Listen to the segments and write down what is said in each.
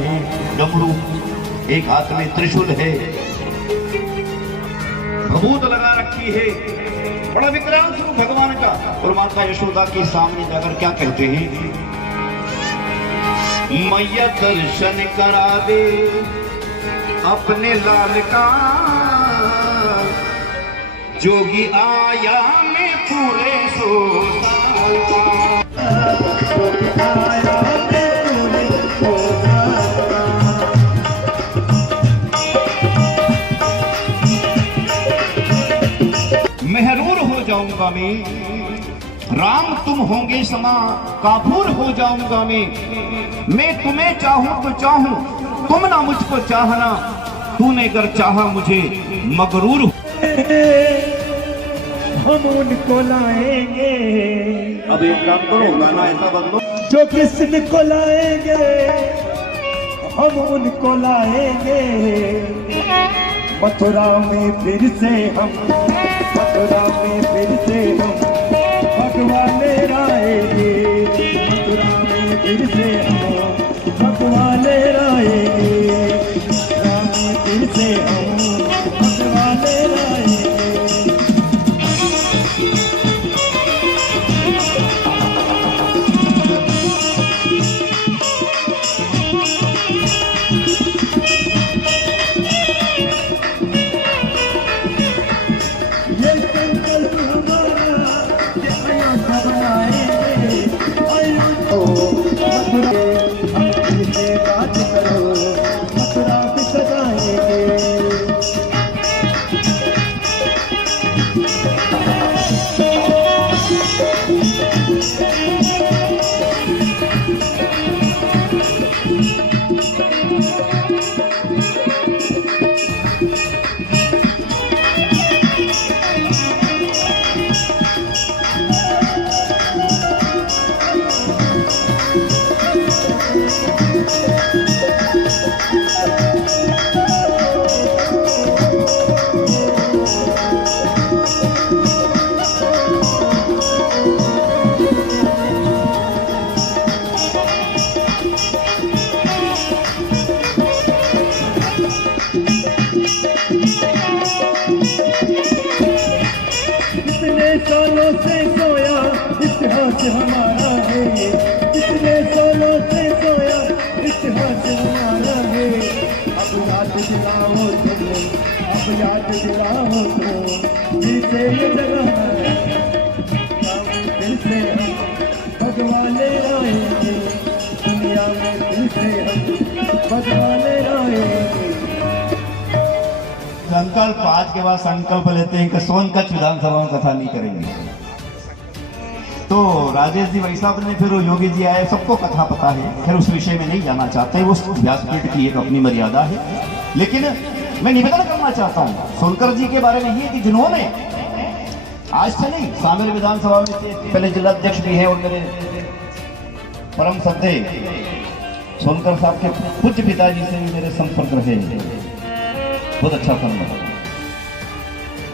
है डमरू, एक हाथ में त्रिशूल है, भभूत लगा रखी है, बड़ा विकराल स्वरूप भगवान का। और माता यशोदा के सामने जाकर क्या कहते हैं, मैया दर्शन करा दे अपने लाल का, जोगी आया में पूरे सोता। महरूर हो जाऊंगा मैं, राम तुम होंगे समा काफूर हो जाऊंगा मैं तुम्हें चाहूं तो चाहूं, तुम ना मुझको चाहना, तूने अगर चाहा मुझे मगरूर। हम उनको लाएंगे, अब एक काम करो, गाना ऐसा बदलो, जो कृष्ण को लाएंगे, हम उनको लाएंगे। मथुरा में फिर से हम, मथुरा में फिर से हम भगवान लाएंगे, मथुरा में फिर से हम भगवान लाएंगे, मथुरा में फिर से हम भगवान लाएंगे। सालों से सोया इतिहास हमारा है, कितने सालों से सोया इतिहास हमारा है। अब याद दिलाओ तुम, अब याद दिलाओ तुम, फिर से ये जगह है, फिर से हम भगवान आएंगे, दुनिया में फिर से हम भगवान आएंगे। संकल्प, आज के बाद संकल्प लेते हैं कि सोनकच्छ विधानसभा में कथा नहीं करेंगे। तो राजेश जी वैसा ने फिर योगी जी आए, सबको कथा पता है, फिर उस विषय में नहीं जाना चाहते, वो व्यासपीठ की एक अपनी मर्यादा है। लेकिन मैं निवेदन करना चाहता हूँ सोनकर जी के बारे में ये कि जिन्होंने आज से नहीं, शामिल विधानसभा में से पहले जिलाध्यक्ष भी है और मेरे परम श्रद्धेय सोनकर साहब के पूज्य पिताजी से भी मेरे संपर्क रहे, बहुत अच्छा फर्म है।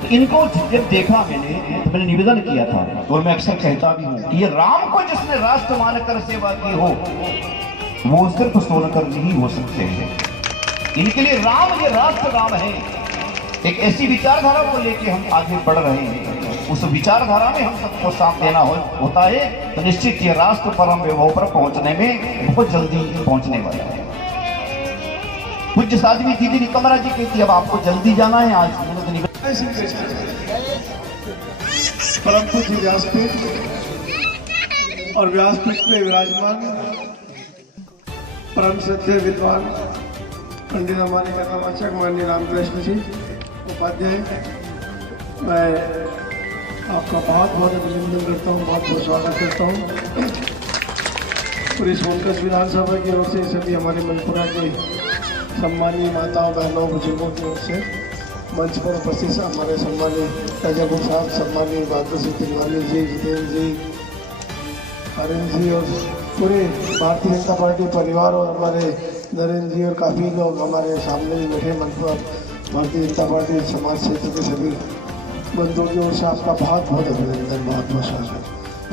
तो इनको जब देखा मैंने तो मैंने निवेदन किया था, और मैं अक्सर कहता भी हूँ कि ये राम को जिसने राष्ट्र मानकर सेवा की हो, वो सिर्फ सोनकर जी ही हो सकते हैं। इनके लिए राम, ये राष्ट्र राम है। एक ऐसी विचारधारा को लेके हम आगे बढ़ रहे हैं, उस विचारधारा में हम सबको साथ देना होता है, तो निश्चित ये राष्ट्र परम वैभव पर पहुंचने में बहुत जल्दी पहुंचने वाला है। पूज्य साध्वी दीदी निकमरा जी कहती अब आपको जल्दी जाना है, आज परम पूज्य व्यासपीठ और व्यासपीठ में विराजमान परम श्रद्धेय विद्वान पंडित हमारे कथावाचक माननीय रामकृष्ण जी उपाध्याय, मैं आपका बहुत बहुत अभिनंदन करता हूँ, बहुत बहुत स्वागत करता हूँ। पूरी सोनकच्छ विधानसभा की ओर से सभी हमारे मनपुरा के सम्मानीय माताओं बहनों बुजुर्गों की ओर से मंच पर उपस्थित हमारे सम्मानीय राजापुर साहब, सम्मानीय बहादुर सिंह तिवारी जी, जितेंद्र जी, हरेंद्र जी और पूरे भारतीय जनता पार्टी परिवार और हमारे नरेंद्र जी और काफ़ी लोग हमारे सामने भी बैठे मंच पर। भारतीय जनता पार्टी समाज क्षेत्र के सभी बंधुओं की ओर से आपका बहुत बहुत अभिनंदन, बहुत बहुत स्वागत।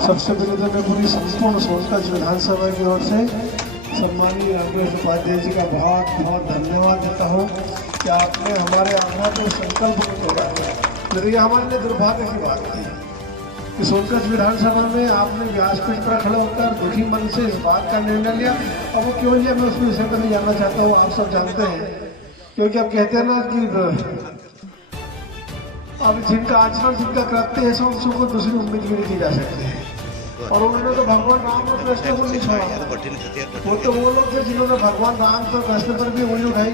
सबसे पहले तो मैं पूरी संपूर्ण सोनकच्छ विधानसभा की ओर से सम्मानीय रामकृष्ण उपाध्याय जी का बहुत बहुत धन्यवाद देता हूँ कि आपने हमारे आना को संकल्प को तोड़ा है। मेरे ये हमारे लिए दुर्भाग्य की बात थी कि सोनकच्छ विधानसभा में आपने व्यासपीठ पर खड़े होकर दुखी मन से इस बात का निर्णय लिया। और वो क्यों लिया मैं उस विषय पर नहीं जानना चाहता हूँ, आप सब जानते हैं। क्योंकि आप कहते हैं ना कि अब जिनका आचरण जिनका करते हैं सब को दूसरी उम्मीद भी नहीं की जा सकती है। और उन्होंने तो भगवान राम और कृष्ण को नहीं छोड़ा। वो तो वो लोग थे जिन्होंने भगवान राम पर कृष्ण पर भी उंगली उठाई,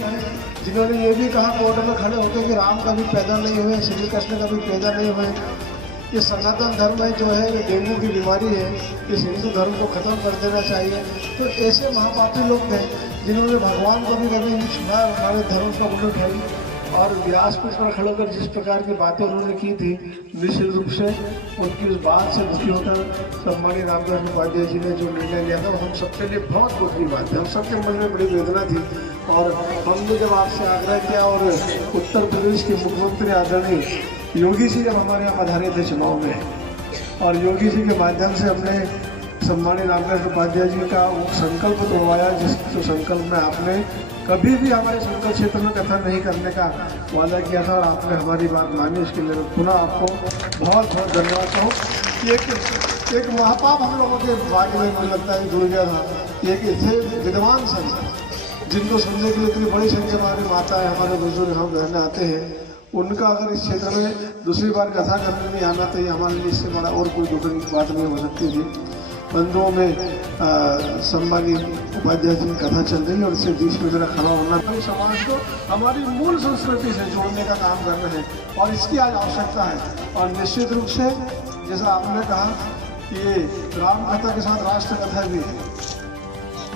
जिन्होंने ये भी कहा कोर्ट में खड़े होकर कि राम कभी पैदा नहीं हुए, श्री कृष्ण कभी पैदा नहीं हुए। ये सनातन धर्म है जो है ये डेंगू की बीमारी है, इस हिंदू धर्म को खत्म कर देना चाहिए। तो ऐसे महापापी लोग थे जिन्होंने भगवान को भी कभी नहीं छुड़ा, हमारे धर्म पर उंगली उठाई। और व्यासपीठ पर खड़े होकर जिस प्रकार की बातें उन्होंने की थी, निश्चित रूप से उनकी उस बात से दुखी होकर सम्मानीय रामकृष्ण उपाध्याय जी ने जो निर्णय लिया था वो हम सबके लिए बहुत दुख की बात है। हम सबके मन में बड़ी वेदना थी। और हमने जब आपसे आग्रह किया और उत्तर प्रदेश के मुख्यमंत्री आदरणीय योगी जी जब हमारे यहाँ पधारे थे चुनाव में, और योगी जी के माध्यम से हमने सम्मानीय रामकृष्ण उपाध्याय जी का वो संकल्प तोड़वाया, जिस संकल्प में आपने कभी भी हमारे संकल्प क्षेत्र में कथा नहीं करने का वादा किया था और आपने हमारी बात मानी। इसके लिए पुनः आपको बहुत बहुत धन्यवाद कहूँ। एक महापाप हम लोगों के भाग्य में मुझे लगता है जुड़ गया था। एक ऐसे विद्वान संत जिनको सुनने के लिए इतनी बड़ी संख्या में हमारी माता है, हमारे बुजुर्ग हम बहने आते हैं, उनका अगर इस क्षेत्र में दूसरी बार कथा करने नहीं आना तो ये हमारे लिए इससे बड़ा और कोई दुख की बात नहीं हो सकती थी। बंधुओं में सम्मानीय उपाध्याय जी की कथा चल रही है और इससे बीच में जरा खड़ा होना, हमारे समाज को हमारी मूल संस्कृति से जोड़ने का काम कर रहे हैं और इसकी आज आवश्यकता है। और निश्चित रूप से जैसा आपने कहा कि ये राम कथा के साथ राष्ट्र कथा भी है,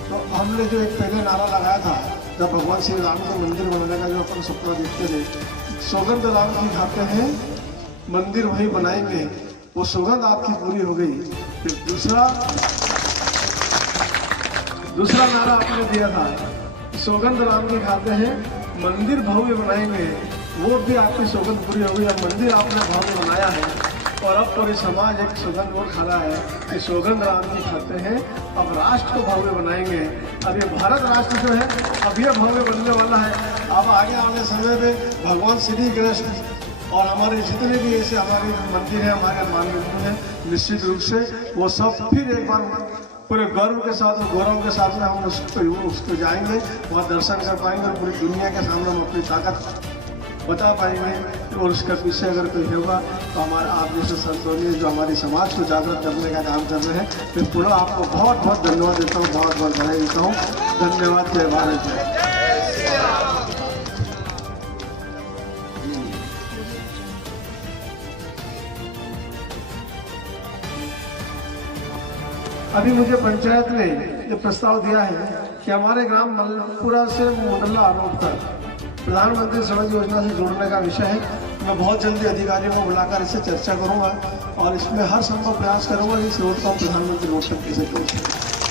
तो हमने जो एक पहले नारा लगाया था जब भगवान श्री राम के मंदिर बनाने का जो अपन सपना देखते थे, सौगंध राम की खाते हैं मंदिर वही बनाएंगे, वो सौगंध आपकी पूरी हो गई। फिर दूसरा नारा आपने दिया था, सौगंध राम की खाते हैं मंदिर भव्य बनाएंगे, वो भी आपकी सौगंध पूरी हो गई। अब मंदिर आपने भव्य बनाया है और अब पूरे समाज एक सौगंध और खड़ा है कि सौगंध राम की खाते हैं, अब राष्ट्र को भव्य बनाएंगे। अब ये भारत राष्ट्र जो है अब ये भव्य बनने वाला है। अब आगे आने समय में भगवान श्री कृष्ण और हमारे जितने भी ऐसे हमारे मंदिर है, हमारे मानव हैं, निश्चित रूप से वो सब फिर एक बार पूरे गर्व के साथ और गौरव के साथ में हम उसको जाएंगे, वहाँ दर्शन कर पाएंगे और पूरी दुनिया के सामने हम अपनी ताकत बता पाएंगे। और उसका पीछे अगर कोई होगा तो हमारा आप जैसे संतों ने जो हमारे समाज को जागृत करने का काम कर रहे हैं, मैं पूरा आपको बहुत बहुत धन्यवाद देता हूँ, बहुत बहुत बधाई देता हूँ। धन्यवाद। जय भारत। जय। अभी मुझे पंचायत ने ये प्रस्ताव दिया है कि हमारे ग्राम मलपुरा से मोडल्ला रोड तक प्रधानमंत्री सड़क योजना से जोड़ने का विषय है। मैं बहुत जल्दी अधिकारियों को बुलाकर इससे चर्चा करूंगा और इसमें हर संभव प्रयास करूंगा कि इस रोड को हम प्रधानमंत्री रोड तक कैसे जोड़ सकें।